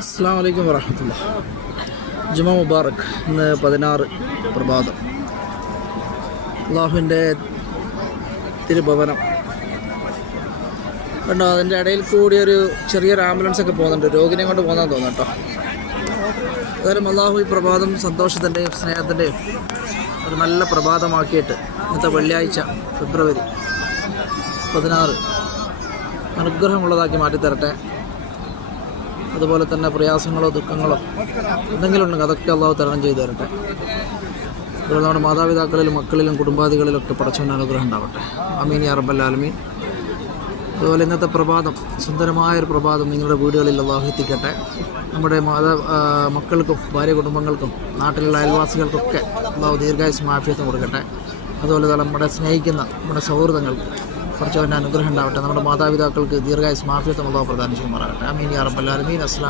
അസ്സലാമു അലൈക്കും വറഹ്മത്തുള്ളാഹി. ജുമാ മുബാറക്. ഇന്ന് 16 പ്രഭാതം. അള്ളാഹുവിൻ്റെ തിരുഭവനം കണ്ടോ. അതിൻ്റെ ഇടയിൽ കൂടി ഒരു ചെറിയൊരു ആംബുലൻസ് ഒക്കെ പോകുന്നുണ്ട്. രോഗിനെ കൊണ്ട് പോകുന്നതെന്ന് തോന്നുന്നു കേട്ടോ. അതായത് അള്ളാഹു ഈ പ്രഭാതം സന്തോഷത്തിൻ്റെയും സ്നേഹത്തിൻ്റെയും ഒരു നല്ല പ്രഭാതമാക്കിയിട്ട് ഇന്നത്തെ വെള്ളിയാഴ്ച ഫെബ്രുവരി 16 അനുഗ്രഹമുള്ളതാക്കി മാറ്റിത്തരട്ടെ. അതുപോലെ തന്നെ പ്രയാസങ്ങളോ ദുഃഖങ്ങളോ എന്തെങ്കിലും ഉണ്ടെങ്കിൽ അതൊക്കെ അള്ളാഹു തരണം ചെയ്തു തരട്ടെ. അതുപോലെ നമ്മുടെ മാതാപിതാക്കളിലും മക്കളിലും കുടുംബാദികളിലൊക്കെ പടച്ചവൻ്റെ അനുഗ്രഹം ഉണ്ടാവട്ടെ. ആമീൻ യാ റബ്ബൽ ആലമീൻ. അതുപോലെ ഇന്നത്തെ പ്രഭാതം സുന്ദരമായൊരു പ്രഭാതം നിങ്ങളുടെ വീടുകളിൽ അള്ളാഹു എത്തിക്കട്ടെ. നമ്മുടെ മക്കൾക്കും ഭാര്യ കുടുംബങ്ങൾക്കും നാട്ടിലുള്ള അയൽവാസികൾക്കൊക്കെ അള്ളാഹു ദീർഘായുസ്സും ആഫിയത്തും കൊടുക്കട്ടെ. അതുപോലെ തന്നെ നമ്മുടെ സ്നേഹിക്കുന്ന നമ്മുടെ സൗഹൃദങ്ങൾക്ക് കുറച്ചവൻ്റെ അനുഗ്രഹം ഉണ്ടാവട്ടെ. നമ്മുടെ മാതാപിതാക്കൾക്ക് ദീർഘായുസ്സും ആഫിയത്തും അള്ളാഹു പ്രദാനം ചെയ്യുമാറാകട്ടെ. ആമീൻ യാ റബ്ബൽ ആലമീൻ. അസ്സലാം.